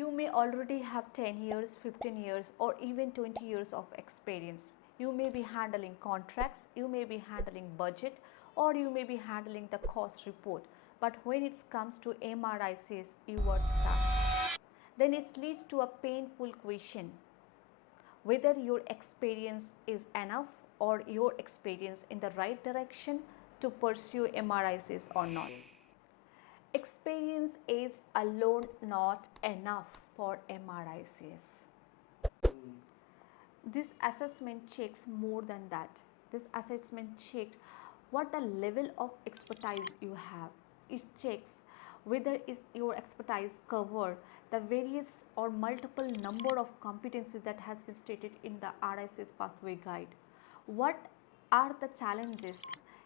You may already have 10 years, 15 years or even 20 years of experience. You may be handling contracts, you may be handling budget or you may be handling the cost report. But when it comes to MRICS, you are stuck. Then it leads to a painful question, whether your experience is enough or your experience in the right direction to pursue MRICS or not. Experience is alone not enough for MRICS. This assessment checks more than that. This assessment checks what the level of expertise you have. It checks whether is your expertise cover the various or multiple number of competencies that has been stated in the RICS pathway guide. What are the challenges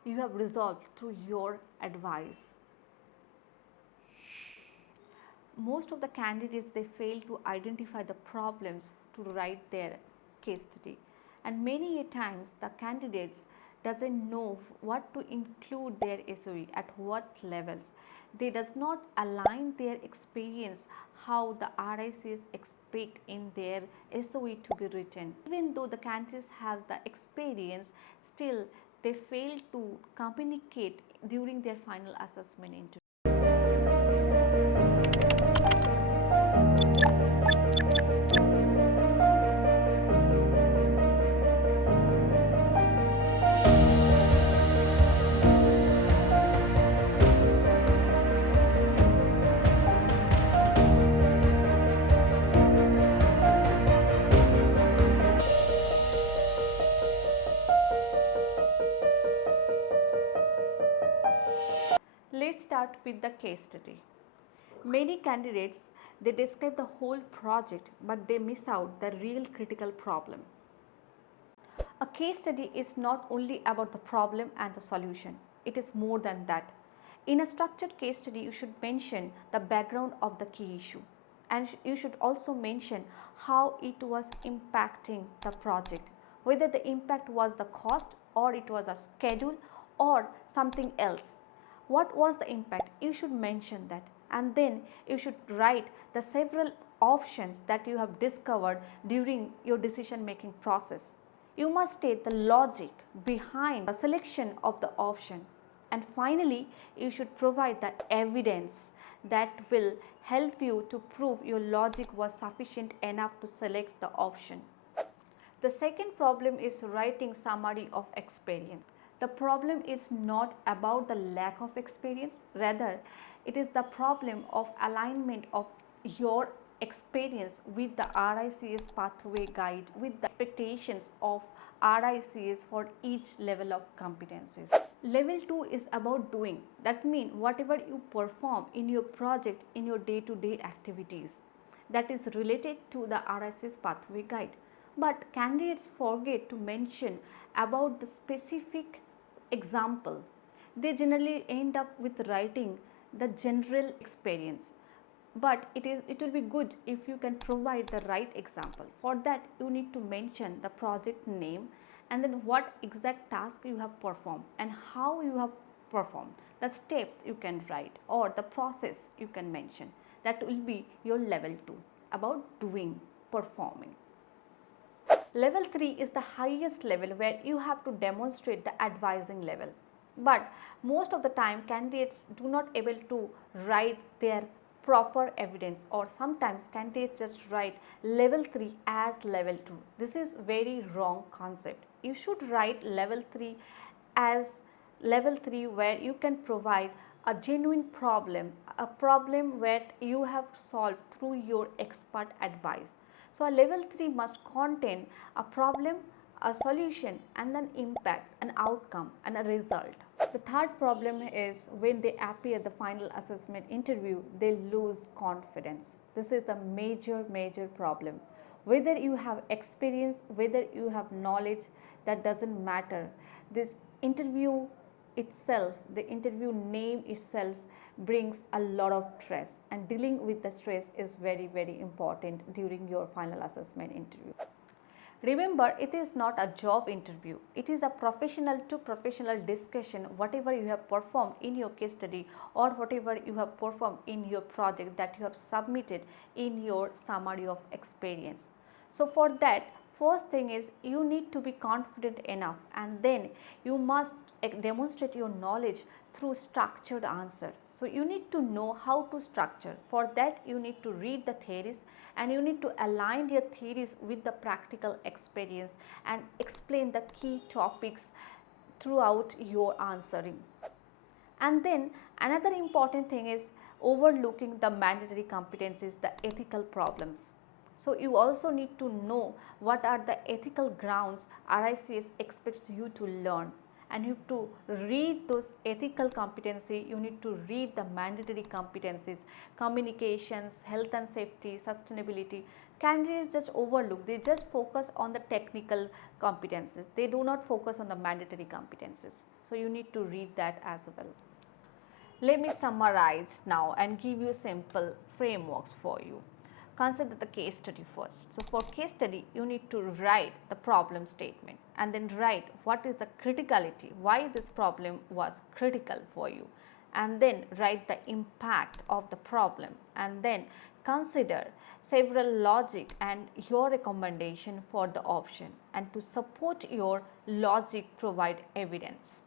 you have resolved through your advice? Most of the candidates, they fail to identify the problems to write their case study, and many a times the candidates doesn't know what to include their SOE at what levels. They does not align their experience how the RICs expect in their SOE to be written. Even though the candidates have the experience, still they fail to communicate during their final assessment interview. Let's start with the case study. Many candidates, they describe the whole project but they miss out the real critical problem. A case study is not only about the problem and the solution, it is more than that. In a structured case study, you should mention the background of the key issue, and you should also mention how it was impacting the project, whether the impact was the cost or it was a schedule or something else. What was the impact? You should mention that, and then you should write the several options that you have discovered during your decision making process. You must state the logic behind the selection of the option, and finally you should provide the evidence that will help you to prove your logic was sufficient enough to select the option. The second problem is writing summary of experience. The problem is not about the lack of experience, rather it is the problem of alignment of your experience with the RICS pathway guide, with the expectations of RICS for each level of competencies. Level 2 is about doing. That means whatever you perform in your project, in your day-to-day activities, that is related to the RICS pathway guide. But candidates forget to mention about the specific example. They generally end up with writing the general experience, but it will be good if you can provide the right example. For that you need to mention the project name and then what exact task you have performed and how you have performed, the steps you can write or the process you can mention. That will be your level 2 about doing, performing. Level 3 is the highest level where you have to demonstrate the advising level. But most of the time candidates do not able to write their proper evidence, or sometimes candidates just write level 3 as level 2. This is very wrong concept. You should write level 3 as level 3 where you can provide a genuine problem, a problem where you have solved through your expert advice. So a level 3 must contain a problem, a solution and an impact, an outcome and a result. The third problem is when they appear the final assessment interview, they lose confidence. This is the major problem. Whether you have experience, whether you have knowledge, that doesn't matter. This interview itself, the interview name itself brings a lot of stress, and dealing with the stress is very important during your final assessment interview. Remember, it is not a job interview. It is a professional to professional discussion, whatever you have performed in your case study or whatever you have performed in your project that you have submitted in your summary of experience. So for that, first thing is you need to be confident enough, and then you must demonstrate your knowledge through structured answer. So you need to know how to structure. For that, you need to read the theories and you need to align your theories with the practical experience and explain the key topics throughout your answering. And then another important thing is overlooking the mandatory competencies, the ethical problems. So you also need to know what are the ethical grounds RICS expects you to learn, and you have to read those ethical competency. You need to read the mandatory competencies, communications, health and safety, sustainability. Candidates just overlook, they just focus on the technical competencies, they do not focus on the mandatory competencies. So you need to read that as well. Let me summarize now and give you simple frameworks for you. Consider the case study first. So for case study, you need to write the problem statement and then write what is the criticality, why this problem was critical for you, and then write the impact of the problem, and then consider several logic and your recommendation for the option, and to support your logic provide evidence.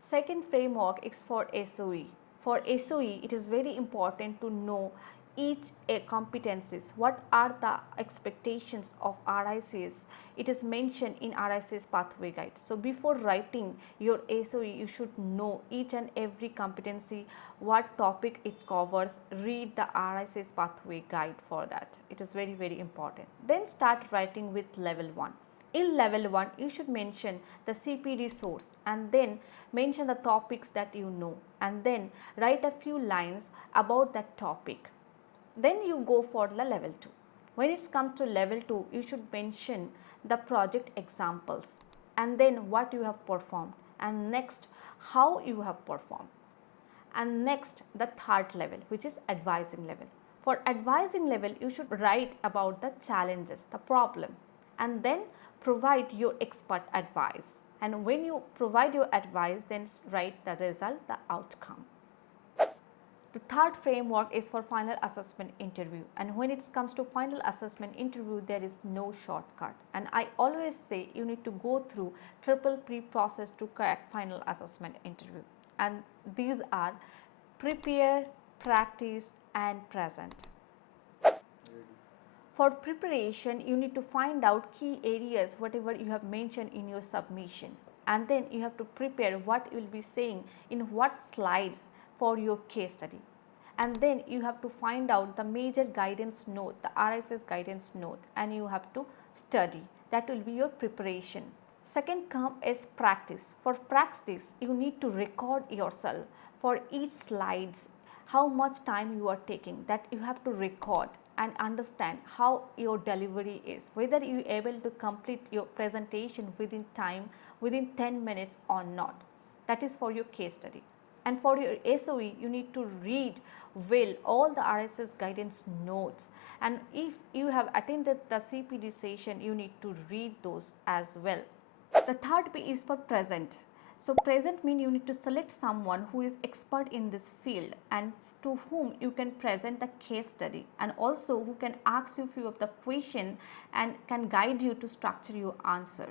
Second framework is for SOE. For SOE, it is very important to know each competencies. What are the expectations of RICS? It is mentioned in RICS pathway guide. So before writing your SOE, you should know each and every competency, what topic it covers. Read the RICS pathway guide for that. It is very, very important. Then start writing with level 1. In level 1, you should mention the CPD source and then mention the topics that you know, and then write a few lines about that topic. Then you go for the level 2. When it comes to level 2, you should mention the project examples and then what you have performed, and next how you have performed, and next the third level, which is advising level. For advising level, you should write about the challenges, the problem, and then provide your expert advice. And when you provide your advice, then write the result, the outcome. The third framework is for final assessment interview, and when it comes to final assessment interview, there is no shortcut, and I always say you need to go through triple process to crack final assessment interview, and these are prepare, practice and present. For preparation, you need to find out key areas whatever you have mentioned in your submission, and then you have to prepare what you will be saying in what slides for your case study, and then you have to find out the major guidance note, the RICS guidance note, and you have to study. That will be your preparation. Second come is practice. For practice, you need to record yourself for each slides, how much time you are taking, that you have to record and understand how your delivery is, whether you are able to complete your presentation within time, within 10 minutes or not. That is for your case study. And for your SOE, you need to read well all the RICS guidance notes, and if you have attended the CPD session, you need to read those as well. The third P is for present. So present means you need to select someone who is expert in this field and to whom you can present the case study, and also who can ask you few of the question and can guide you to structure your answer.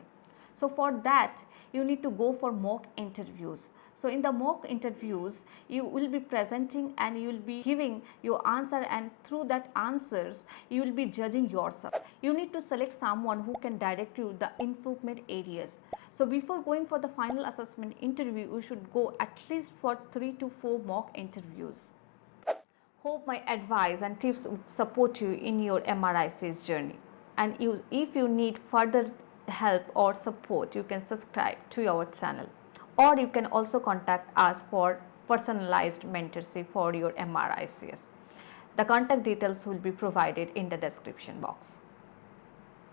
So for that, you need to go for mock interviews. So in the mock interviews, you will be presenting and you will be giving your answer, and through that answers, you will be judging yourself. You need to select someone who can direct you the improvement areas. So before going for the final assessment interview, you should go at least for 3 to 4 mock interviews. Hope my advice and tips would support you in your MRICS journey. And if you need further help or support, you can subscribe to our channel, or you can also contact us for personalized mentorship for your MRICS. The contact details will be provided in the description box.